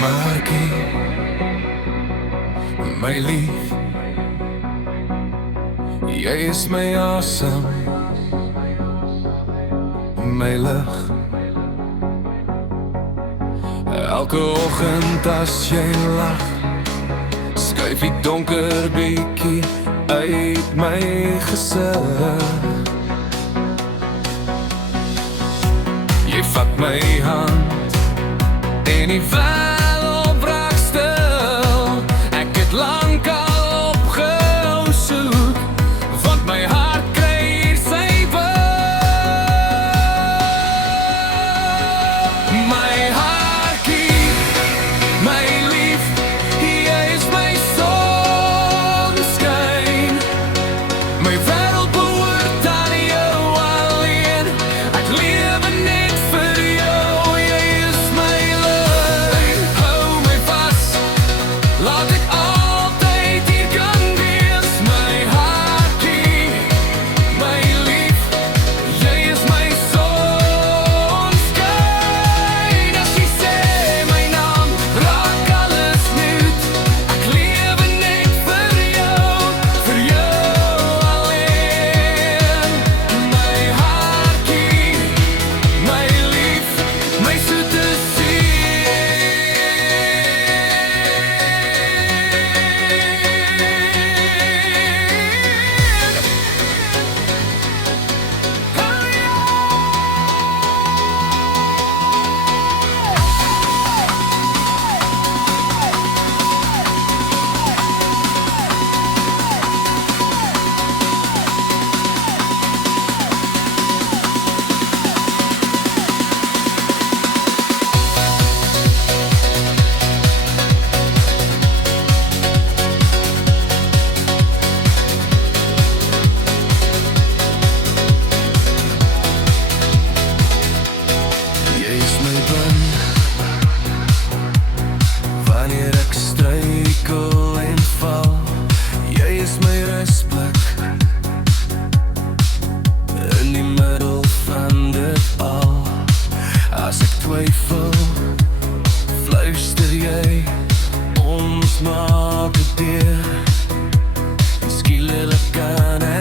Maartjie, my lief, jy is my asem, my lig. Elke oggend as jy lag, skuif die donker bietjie uit my gesig. Jy vat my hand en die wêreld raak stil. Ek het lank al opgehou soek, want my hart kry hier sy wil. My hartjie, my lief, jy is my sonskyn. My wêreld behoort aan jou alleen. Ek lewe net vir jou, jy is my lig. Hou my vas, laat ek altyd hier kan wees. My hartjie, my lief, jy is my sonskyn. As jy sê my naam, raak alles nuut. Ek lewe net vir jou alleen. My hartjie, my lief, my soete Jy is my band, wanneer ek struikel en val. Jy is my rusplek, in die middel van dit al. As ek twyfel, fluister jy, ons maak het deur. Skielik kan ek